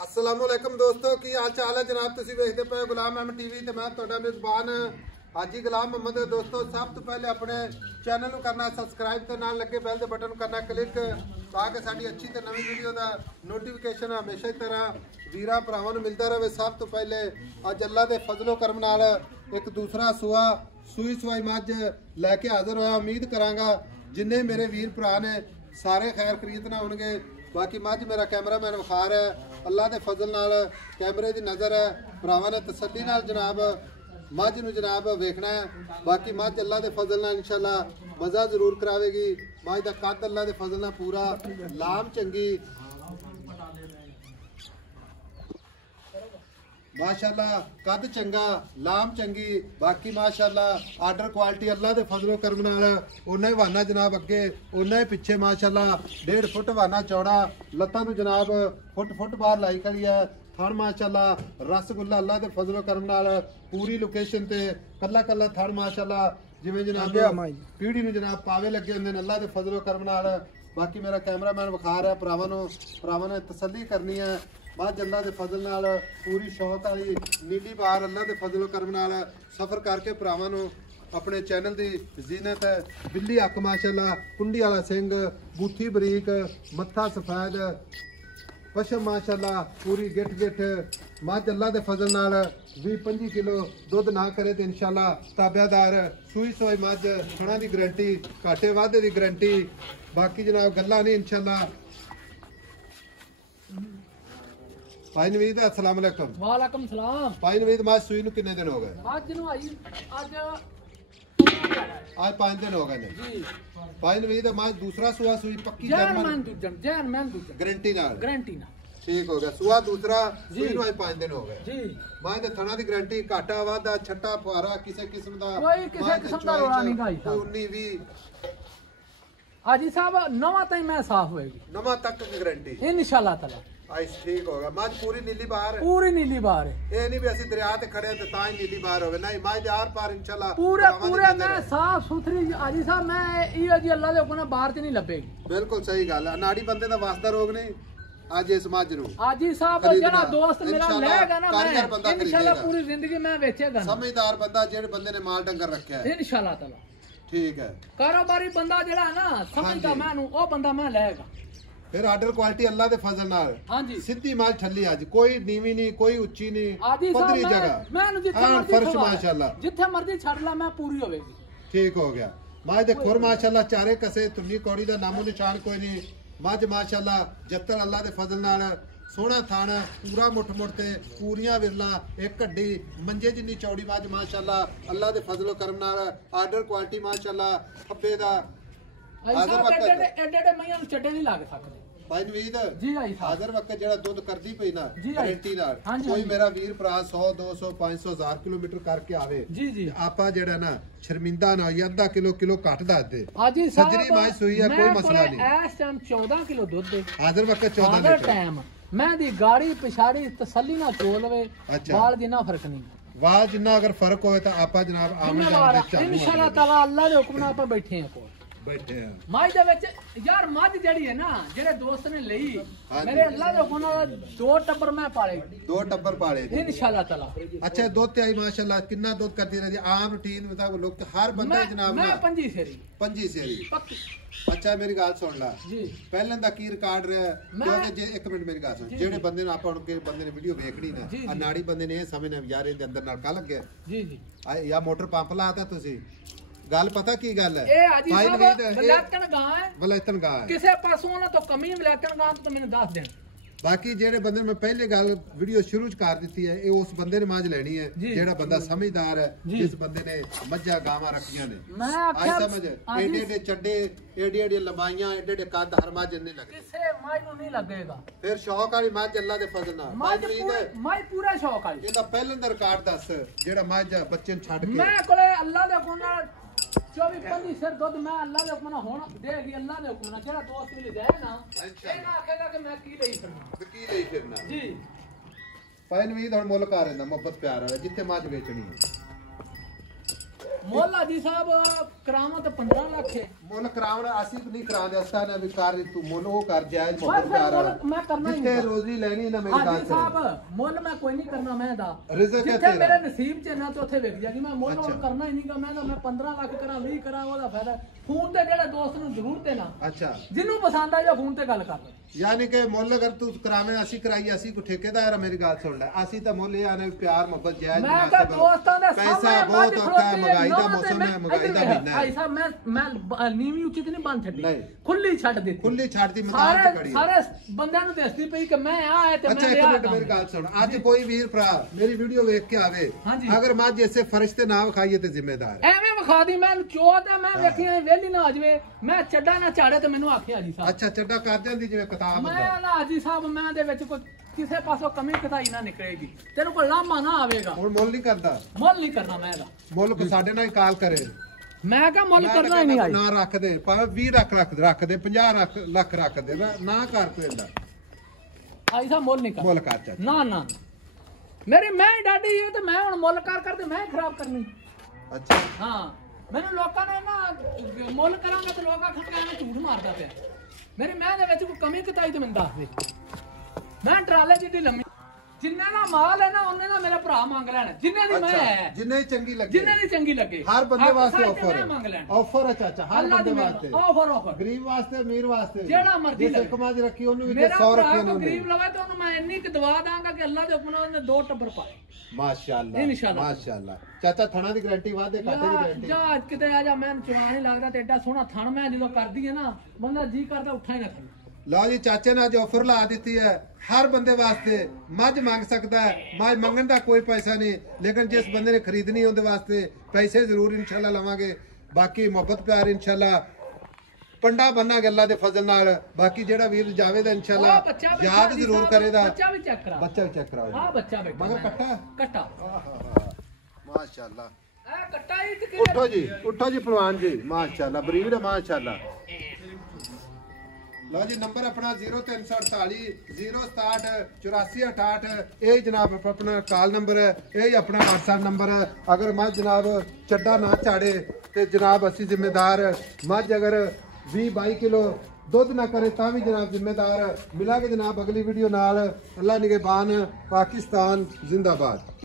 अस्सलामुअलैकुम दोस्तों की हाल चाल है जनाब। तुसी देखते पे गुलाम अहमद टीवी ते मैं तुहाडा मेज़बान हाजी गुलाम मोहम्मद। दोस्तों सब तो पहले अपने चैनल को करना सबसक्राइब ते नाल लगे बैल दे बटन करना क्लिक ताकि साडी अच्छी ते नवी वीडियो दा नोटिफिकेशन हमेशा की तरह वीरां भरावां नूं मिलदा रहे। सब तो पहले अज अल्लाह दे फजलो करम नाल एक दूसरा सूआ सूई सवाई मझ लैके हाजिर होया। उम्मीद करांगा जिन्ने मेरे वीर भरा ने सारे खैर खरीद ना होणगे। बाकी मझ मेरा कैमरामैन विखार है अल्लाह के फजल नाल कैमरे की नज़र है। भरावां ने तसल्ली नाल जनाब मझ नूं जनाब वेखना है। बाकी मझ अल्लाह के फजल नाल इंशाअल्लाह मज़ा जरूर करावेगी। मझ का कद अल्लाह के फजल नाल पूरा लाम चंगी माशाअल्लाह कद चंगा लाम चंगी। बाकी माशाअल्लाह आर्डर क्वालिटी अल्लाह के फजलो करम नाल उन्ना ही वाना जनाब अगे उन्ना ही पिछे माशाअल्लाह 1.5 फुट वाना चौड़ा लत्तां नूं जनाब फुट बाहर लाई खड़ी है। थण माशाअल्लाह रसगुल्ला अल्लाह के फजलो करम नाल पूरी लोकेशन ते कल्ला कल्ला थण माशाअल्लाह जिवें जनाब पीढ़ी नूं जनाब पावे लगे हुंदे ने अल्लाह के फजलो करम नाल। बाकी मेरा कैमरामैन विखा रहा भरावां ने तसल्ली करनी है। मझ अल्लाह के फजल नाल पूरी शौक वाली नीली बार अल्लाह के फजलो करम नाल सफ़र करके भरावां नूं अपने चैनल की जीनत है। बिल्ली अक माशाअल्लाह कुंडी वाला सिंह बूथी बरीक मत्था सफेद पशम माशाअल्लाह पूरी गिठ मझ अल्लाह के फजल नाल 20-25 किलो दुध ना करे तो इंशाअल्लाह ताबेदार सूई सोई मझ थणा की गारंटी घाटे वाधे की गारंटी। बाकी जनाब गल्लां नहीं इंशाअल्लाह। भाई नवीद अस्सलाम वालेकुम। वालेकुम सलाम। भाई नवीद मां सूई नूं कितने दिन हो गए? आज नूं आई आज 5 दिन हो गए ने जी। भाई नवीद मां दूसरा सूआ सूई पक्की जर्मन दूजन गारंटी ना ठीक हो गया। सूआ दूसरा सूई नूं आज 5 दिन हो गए जी। मां दे थणा दी गारंटी घाटा वाधा छट्टा फुहारा किसी किस्म दा कोई किसी किस्म दा रोड़ा नहीं गाई साहब। 19-20 हाजी साहब नवा ताई मैं साफ होएगी नवा तक की गारंटी इंशाअल्लाह ताला। आज ठीक होगा। मझ पूरी नीली बाहर है पूरी नीली बार है। ये नहीं भी असि दरिया ते खड़े ते तां ही नीली बाहर होवे नहीं मझ आर पार इंशाअल्लाह पूरे मैं साफ सुथरी हाजी साहब मैं ये जी अल्लाह दे हुक्म नाल बाहर च नहीं लभेगी। बिल्कुल सही गल है। अनाड़ी बंदे दा वास्ता रोग नहीं आज इस मझ नूं हाजी साहब जेड़ा दोस्त मेरा लेगा ना मैं इंशाअल्लाह पूरी जिंदगी मैं बेचेगा। समझदार बंदा जेड़े बंदे ने माल डंगर रखया है इंशाअल्लाह ताला ठीक है। कारोबारी बंदा जेड़ा है ना समझदा मैनू ओ बंदा मैं लेगा। फिर आर्डर क्वालिटी अल्लाह दे फजल नाल हां जी सीधी माल ठल्ली आज कोई नीवी नहीं कोई उच्ची नहीं पदरी जगह मैं जिथे मर्जी फर्श माशाअल्लाह जिथे मर्जी छड़ ला मैं पूरी होवेगी ठीक हो गया। माज दे खुर माशाअल्लाह चारे कसे तुन्नी कौड़ी दा नामो निशान कोई नहीं। मज माशाअल्लाह जत्तर अल्लाह दे फजल नाल सोहना थान पूरा मुठ ते पूरियां विरला एक हड्डी मंजे जिन्नी चौड़ी मज माशाअल्लाह अल्लाह दे फजलो करम नाल आर्डर क्वालिटी माशाअल्लाह खब्बे दा हाज़र वक्त एडे मैयां नूं चट्टे नहीं लाग सकदे। भाई नवीद जी आई हाज़र वक्त जेड़ा दुध करदी पई ना गारंटी नाल कोई मेरा वीर भरा 100-200-500 किलोमीटर करके आवे जी जी आपा जेड़ा ना शर्मिंदा ना या आधा किलो घट दस दे हाजी साहब सजरी माई सुई है कोई मसला नहीं। इस टाइम 14 किलो दूध दे हाज़र वक्त 14 लीटर टाइम मैं दी गाड़ी पिछाड़ी तसल्ली ना चोल लवे बाल जिन्ना फर्क नहीं वाल जिन्ना अगर फर्क होए तो आपा जनाब आमने जाने चालू इंशाअल्लाह ताला अल्लाह दे हुक्म नाल आपा बैठे हैं बैठे हैं। मझ दे विच यार मझ जेड़ी है ना जेड़े दोस्त ने लई मेरे अल्लाह दे हुक्म नाल 2 टब्बर मैं पाले 2 टब्बर पाले इंशाअल्लाह ताला। अच्छा दूध ते आई माशाअल्लाह कितना दूध करती रहती आम रूटीन मुताबिक लोग हर बंदे जनाब मैं पंजी सेरी पक्की। अच्छा मेरी गल सुन ला जी पहले दा की रिकॉर्ड रहा क्योंकि जे एक मिनट मेरी गल सुन जेड़े बंदे ने आपा उनके बंदे ने वीडियो देखनी ना अनाड़ी बंदे ने समझना यार इहदे अंदर नलका लग गया जी जी या मोटर पंप लाता तुसी गल पता की गल है ए हाजी साहब वलैतन गां है किसे पासों ना तो कमी वलैतन गां तो मैंने दस देन। बाकी जेड़े बंदे मैं पहले गल वीडियो शुरू च कर दी है ये उस बंदे ने माज लेनी है जेड़ा बंदा समझदार है जिस बंदे ने मज्जा गावां रखियां ने मैं आख्या समझ एडे एडे चड्डे एडे एडे लंबाइयां एडे एडे कद हर माज नहीं लगदे किसे माज नु नहीं लगेगा। फिर शौक वाली माज अल्लाह दे फजल नाल माज पूरा शौक वाली ਇਹਦਾ ਪਹਿਲੇ ਦਾ ਰਿਕਾਰਡ ਦੱਸ ਜਿਹੜਾ ਮੱਝ ਬੱਚੇ ਨੂੰ ਛੱਡ ਕੇ मैं कोले अल्लाह दे हुक्म नाल 24-25 सिर दूध मैं अल्लाह दे हुक्म नाल होण देगी अल्लाह दे हुक्म नाल जेड़ा दोस्त मिल जाए ना ये ना आखेगा कि मैं की ਲਈ फिरना जी। ਭਾਈ ਨਵੀਦ ਹੁਣ ਮੁੱਲ ਕਰ ਰਿਹਾ ਮੁਹੱਬਤ ਪਿਆਰ ਵਾਲਾ ਜਿੱਥੇ ਮੱਝ ਵੇਚਣੀ ਹੈ मोला जी साहब ਕਰਾਵਾਂ ਤਾਂ 15 ਲੱਖ ਹੈ ਮੁੱਲ ਕਰਾਉਣਾ ਅਸੀਂ ਵੀ ਨਹੀਂ ਕਰਾਉਂਦੇ ਅਸਾਂ ਨੇ ਵੀ ਕਰ ਤੂੰ ਮੁੱਲ ਉਹ ਕਰ ਜਾਇਜ਼ ਬਸ ਮੁੱਲ ਫਿਰ ਕਰ ਮੁੱਲ ਮੈਂ ਕਰਨਾ ਹੀ ਜਿੱਥੇ ਨਹੀਂ ਰੋਜ਼ੀ ਲੈਣੀ ਨਾ ਮੇਰੀ ਗੱਲ ਹਾਜੀ ਸੁਣ ਸਾਹਿਬ ਮੁੱਲ ਮੈਂ ਕੋਈ ਨਹੀਂ ਕਰਨਾ ਮੈਂ ਦਾ ਰਿਜ਼ਕ ਹੈ ਜਿੱਥੇ ਤੇਰਾ। ਮੇਰੇ ਨਸੀਬ ਚ ਨਾ ਤੇ ਉੱਥੇ ਵਿਕ ਜਾਗੀ ਮੈਂ ਮੁੱਲ ਹੁਣ ਕਰਨਾ ਹੀ ਨਹੀਂਗਾ ਮੈਂ ਤਾਂ ਮੈਂ 15 ਲੱਖ ਕਰਾਂ 20 ਕਰਾਂ ਉਹਦਾ ਫਾਇਦਾ ਫੋਨ ਤੇ ਜਿਹੜੇ ਦੋਸਤ ਨੂੰ ਜ਼ਰੂਰਤ ਹੈ ਨਾ ਅੱਛਾ ਜਿਹਨੂੰ ਪਸੰਦ ਆ ਜਾ ਫੋਨ ਤੇ ਗੱਲ ਕਰ ਲੈ ਯਾਨੀ ਕਿ ਮੁੱਲ ਅਗਰ ਤੂੰ ਕਰਾਵੇਂ ਅਸੀਂ ਕਰਾਈ ਅਸੀਂ ਕੋ ਠੇਕੇਦਾਰ ਆ ਮੇਰੀ ਗੱਲ ਸੁਣ ਲੈ ਅਸੀਂ ਤਾਂ ਮੁੱਲ ਇਹ ਆਨੇ ਪਿਆਰ ਮੁਹੱਬਤ ਜਾਇਜ਼ ਮੈਂ ਕਿਹਾ ਦੋਸਤਾਂ ਦੇ ਪੈਸਾ ਬਹੁਤ ਔਖਾ ਹੈ ਮਹਿੰਗਾਈ ਦਾ ਮੌਸਮ ਹੈ ਮਹਿੰਗਾਈ ਦਾ ਮਹੀਨਾ ਹੈ ਭਾਈ ਸਾਹਿਬ ਮੈਂ ਨੀਵੀਂ ਉੱਚੀ ਤੇ ਨਹੀਂ ਬੰਦ ਛੱਡੀ ਨਹੀਂ। ਖੁੱਲੀ ਛੱਡ ਦਿੱਤੀ ਖੁੱਲੀ ਛੱਡਦੀ ਮੈਦਾਨ ਤੇ ਸਾਰੇ ਖੜੀ ਸਾਰੇ ਬੰਦਿਆਂ ਨੂੰ ਦੱਸਦੀ ਪਈ ਕਿ ਮੈਂ ਆ ਹੈ ਤੇ ਅੱਛਾ ਮੈਂ ਇੱਕ ਲਿਆ ਮਿੰਟ ਮੇਰੀ ਗੱਲ ਸੁਣ ਅੱਜ ਕੋਈ ਵੀਰ ਭਰਾ ਮੇਰੀ ਵੀਡੀਓ ਵੇਖ ਕੇ ਆਵੇ ਹਾਂਜੀ। ਅਗਰ ਮੱਝ ਇਸੇ ਫਰਸ਼ ਤੇ ਨਾ ਵਿਖਾਈਏ ਤੇ ਜ਼ਿੰਮੇਦਾਰ ਹੈ। ਐਵੇਂ ਵਿਖਾ ਦੀ ਮੈਂ ਚੋਤ ਹੈ ਮੈਂ ਵੇਖੀਆਂ ਵੇਲੀ ਨਾ ਆ ਜਵੇ ਮੈਂ ਚੱਡਾ ਨਾ ਝਾੜੇ ਤੇ ਮੈਨੂੰ ਆਖਿਆ ਜੀ ਸਾਹਿਬ ਅੱਛਾ ਚੱਡਾ ਕਰ ਜਾਂਦੀ ਜਿਵੇਂ ਕਿਤਾਬ ਹੁੰਦਾ ਮੈਂ ਨਾ ਹਾਜੀ ਸਾਹਿਬ ਮੈਂ ਦੇ ਵਿੱਚ ਕੋਈ ਕਿਸੇ ਪਾਸੋਂ ਕਮੀ ਕਤਾਈ ਨਾ ਨਿਕਲੇਗੀ ਤੈਨੂੰ ਕੋਈ ਲਾਮਾ ਨਾ ਆਵੇਗਾ ਹੁਣ ਮੁੱਲ ਨਹੀਂ ਕਰਦਾ ਮੁੱਲ ਨਹੀਂ ਕਰਨਾ ਮੈਂ ਇਹਦਾ ਮੁੱਲ ਕੋ ਸਾਡੇ ਨਾਲ ਹੀ ਕਾਲ ਕਰੇ ਮੈਂ ਕਿਹਾ ਮੁੱਲ ਕਰਨਾ ਹੀ ਨਹੀਂ ਆਈ ਨਾ ਰੱਖ ਦੇ ਭਾਵੇਂ 20 ਲੱਖ ਰੱਖ ਦੇ 50 ਲੱਖ ਰੱਖ ਦੇ ਨਾ ਕਰ ਕੋਈ ਏਦਾਂ ਆਈ ਸਾਹਿਬ ਮੁੱਲ ਨਹੀਂ ਮੁੱਲ ਕਰਨਾ ਕਰ ਚੱਲ ਨਾ ਨਾ ਮੇਰੀ ਮੈਂ ਹੀ ਡਾਡੀ ਇਹ ਤੇ ਮੈਂ ਹੁਣ ਮੁੱਲ ਕਰਦੇ ਮੈਂ ਹੀ ਖਰਾਬ ਕਰਨੀ ਅੱਛਾ ਹਾਂ ਮੈਨੂੰ ਲੋਕਾਂ ਨੇ ਨਾ ਮੁੱਲ ਕਰਾਂਗਾ ਤੇ ਲੋਕਾਂ ਖੜਕਾ ਮੈਂ ਝੂਠ ਮਾਰਦਾ ਪਿਆ ਮੇਰੀ ਮੈਂ ਦੇ ਵਿੱਚ ਕੋਈ ਕਮੀ ਕਤਾਈ ਤੇ ਮੈਨੂੰ ਦੱਸ ਦੇ ਮੈਂ ਟਰਾਲੇ ਜਿੱਡੀ ਲੰਮੀ ਜਿੰਨੇ ਦਾ ਮਾਲ ਹੈ ਨਾ ਉਹਨੇ ਦਾ ਮੇਰਾ ਭਰਾ ਮੰਗ ਲੈਣਾ ਜਿੰਨੇ ਦੀ ਮੈਂ ਹੈ ਜਿੰਨੇ ਹੀ ਚੰਗੀ ਲੱਗੇ ਜਿੰਨੇ ਦੀ ਚੰਗੀ ਲੱਗੇ ਹਰ ਬੰਦੇ ਵਾਸਤੇ ਆਫਰ ਆਫਰ ਮੰਗ ਹੈ ਲੈਣਾ ਆਫਰ ਹੈ ਚਾਚਾ ਹਰ ਅੱਲਾ ਦੀ ਬੰਦੇ ਵਾਸਤੇ ਆਫਰ ਗਰੀਬ ਵਾਸਤੇ ਅਮੀਰ ਵਾਸਤੇ ਜਿਹੜਾ ਮਰਜ਼ੀ ਜਿਸ ਇੱਕ ਮਾਝ ਰੱਖੀ ਉਹਨੂੰ ਵੀ ਮੇਰਾ 100 ਭਰਾ ਰੱਖੀ ਕੋ ਉਹਨੂੰ ਗਰੀਬ ਲਵੇ ਤਾਂ ਉਹਨੂੰ ਮੈਂ ਇੰਨੀ ਕਿ ਦਵਾ ਦਾਂਗਾ ਕਿ ਅੱਲਾ ਦੇ ਹੁਕਮ ਨਾਲ ਉਹਨੇ 2 ਟੱਬਰ ਪਾਏ ਮਾਸ਼ਾਅੱਲਾ ਇਨਸ਼ਾਅੱਲਾ। ਮਾਸ਼ਾਅੱਲਾ ਚਾਚਾ ਥਣਾ ਦੀ ਗਾਰੰਟੀ ਵਾਦੇ ਖਾਤੇ ਦੀ ਗਾਰੰਟੀ ਜਾ ਕਿਤੇ ਆ ਜਾ ਮੈਂ ਚਵਾ ਨਹੀਂ ਲੱਗਦਾ ਤੇ ਐਡਾ ਸੋਹਣਾ ਥਣ ਮੈਂ ਜਦੋਂ ਕਰਦੀ ਹੈ ਨਾ ਬੰਦਾ ਜੀ ਕਰਦਾ ਉੱਠਾ ਹੀ ਨਾ ਖਾਣਾ ਲਓ ਜੀ ਚਾਚੇ ਨੇ ਅੱਜ ਆਫਰ ਲਾ ਦਿੱਤੀ ਹੈ ਹਰ ਬੰਦੇ ਵਾਸਤੇ ਮੱਝ ਮੰਗ ਸਕਦਾ ਹੈ ਮੱਝ ਮੰਗਣ ਦਾ ਕੋਈ ਪੈਸਾ ਨਹੀਂ ਲੇਕਿਨ ਜਿਸ ਬੰਦੇ ਨੇ ਖਰੀਦਣੀ ਉਹਦੇ ਵਾਸਤੇ ਪੈਸੇ ਜ਼ਰੂਰ ਇਨਸ਼ਾਅੱਲਾ ਲਵਾਂਗੇ ਬਾਕੀ ਮੁਹੱਬਤ ਪਿਆਰ ਇਨਸ਼ਾਅੱਲਾ ਪੰਡਾ ਬੰਨਾ ਗੱਲਾਂ ਦੇ ਫਜ਼ਲ ਨਾਲ ਬਾਕੀ ਜਿਹੜਾ ਵੀਰ ਜਾਵੇ ਦਾ ਇਨਸ਼ਾਅੱਲਾ ਯਾਦ ਜ਼ਰੂਰ ਕਰੇਗਾ ਬੱਚਾ ਵੀ ਚੈੱਕ ਕਰਾ ਬੱਚਾ ਵੀ ਚੈੱਕ ਕਰਾਓ ਹਾਂ ਬੱਚਾ ਬੈਠਾ ਮਗਰ ਕੱਟਾ ਕੱਟਾ ਮਾਸ਼ਾਅੱਲਾ ਇਹ ਕੱਟਾ ਹੀ ਤੇ ਉੱਠੋ ਜੀ ਪਹਿਲਵਾਨ ਜੀ ਮਾਸ਼ਾਅੱਲਾ ਬਰੀਡ ਹੈ ਮਾਸ਼ਾਅੱਲਾ ਲਓ ਜੀ ਨੰਬਰ ਆਪਣਾ 0348 067 8468 ਇਹ ਜਨਾਬ ਆਪਣਾ ਕਾਲ ਨੰਬਰ ਹੈ ਇਹ ਆਪਣਾ WhatsApp ਨੰਬਰ ਹੈ ਅਗਰ ਮੱਝ ਜਨਾਬ ਚੱਡਾ ਨਾ ਝਾੜੇ ਤੇ ਜਨਾਬ ਅਸੀਂ ਜ਼ਿੰਮੇਦਾਰ ਮੱਝ ਅਗਰ 20-22 ਕਿਲੋ ਦੁੱਧ ਨਾ ਕਰੇ ਤਾਂ ਵੀ ਜਨਾਬ ਜ਼ਿੰਮੇਦਾਰ ਮਿਲਾਂਗੇ ਜਨਾਬ ਅਗਲੀ ਵੀਡੀਓ ਨਾਲ ਅੱਲਾ ਨਿਗਹਿਬਾਨ ਪਾਕਿਸਤਾਨ ਜ਼ਿੰਦਾਬਾਦ।